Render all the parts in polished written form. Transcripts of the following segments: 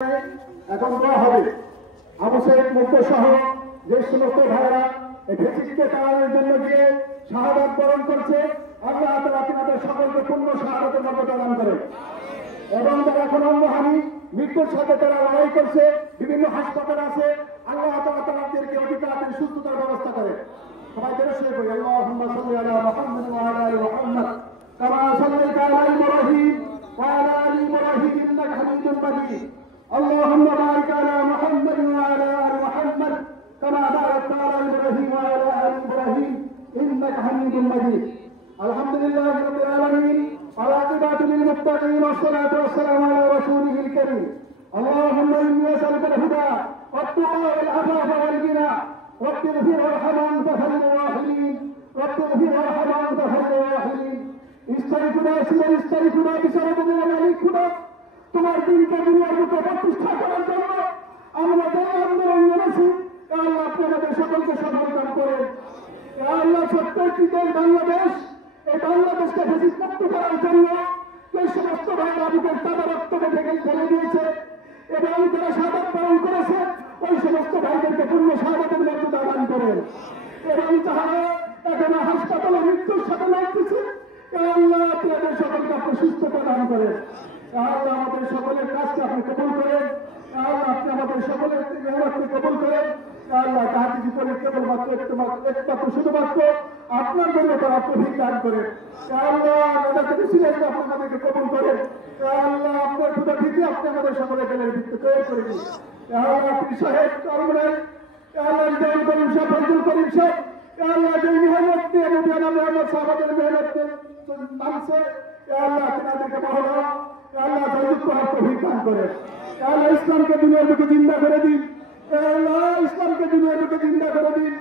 এখন দেওয়া হবে আবু সাইদ মুক্ত সহ যে সমস্ত ভাইরা এই ফেসিসকে চালানোর জন্য গিয়ে শাহাদাত বরণ করছে, আল্লাহ তাআলা তাদের সকলকে পূর্ণ শাহাদাতের মর্যাদা দান করে এবং যারা এখন অঙ্গহানি মৃত্যুর সাথে তারা লড়াই করছে, বিভিন্ন হাসপাতাল আছে, আল্লাহ তাআলা তাদেরকে অতি তাড়াতাড়ি সুস্থতার ব্যবস্থা করে। সবাই বেরো শুয়ে পড়ি। আল্লাহুম্মা সাল্লি আলা মুহাম্মাদ ওয়া আলা আলি মুহাম্মাদ কামা সাল্লাইতা আলা ইব্রাহিম ওয়া আলা আলি ইব্রাহিম ইন্নাকা হামিদুম মাজিদ। اللهم بارك على محمد وعلى ال محمد كما باركت على ابراهيم وعلى ال ابراهيم انك حميد مجيد. الحمد لله رب العالمين والعاقبة للمتقين والصلاة والسلام على رسوله الكريم. اللهم اني اسالك الهدى والتقى والعفاف والغنى رب اغفر وارحم وانت خير الراحمين رب اغفر وارحم وانت خير الراحمين. استغفر استغفر بسبب ملائكتنا তোমার দিনকে দুনিয়ার বুকে প্রতিষ্ঠা করার জন্য আমরা যে আন্দোলন করেছি, আল্লাহ আপনি আমাদের সকলকে সফলতা করেন। আল্লাহ ৭০টি দেশ বাংলাদেশ, এই বাংলাদেশকে ফ্যাসিস্ট মুক্ত করার জন্য যে সমস্ত ভাইরা বুকের তাজা রক্তকে ফেলে দিয়েছে এবং যারা শাহাদাত বরণ করেছে, ওই সমস্ত ভাইদেরকে পূর্ণ শাহাদাতের মর্যাদা দান করেন এবং যারা এখনো হাসপাতালে মৃত্যুর সাথে লড়তেছে, আল্লাহ আপনাদের সকলকে আপনি সুস্থতা দান করেন। আল্লাহ আমাদের সকলের কাজকে আপনি কবুল করেন। আল্লাহ আপনি আমাদের সকলের মেহনতকে কবুল করেন। আল্লাহ তাহাকে জীবনে কেবলমাত্র একমাত্র শুধুমাত্র আপনার জন্য তারা তৌফিক দান করেন। আল্লাহ আমাদেরকে ছিলেন আপনি আমাদেরকে কবুল করেন। আল্লাহ আপনার খুদা ভিত্তি আপনি আমাদের সকলের গেলের ভিত্তি তৈরি করে দিন। আল্লাহ আপনি সাহেব কর্মরাই আল্লাহ ইজাউল করিম সাহেব ফজল করিম সাহেব আল্লাহ যে মেহনত দিয়ে নবীনা মুহাম্মদ সাহাবাদের মেহনত মানছে, আল্লাহ আপনাদেরকে মহলা আল্লাহ যুক্ত হওয়ার তৌফিক দান করেন। আল্লাহ ইসলামকে দুনিয়ার বুকে জিন্দা করে দিন। আল্লাহ ইসলামকে দুনিয়ার বুকে জিন্দা করে দিন।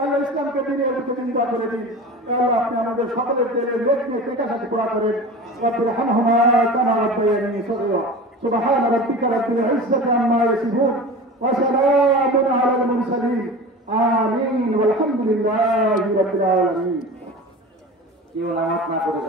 আল্লাহ ইসলামকে দুনিয়ার বুকে জিন্দা করে দিন। আল্লাহ আপনি আমাদের সকলের দিলের লোক নিয়ে কেটাঘাটি করা করেন। রব্বির হামহুমা কামা রাব্বায়ানি সগীরা। সুবহান রাব্বিকা রাব্বিল ইজ্জাতি আম্মা ইয়াসিফুন ওয়া সালামুন আলাল মুরসালিন। আমিন ওয়াল হামদুলিল্লাহি রাব্বিল আলামিন। কেউ নামাজ না পড়ে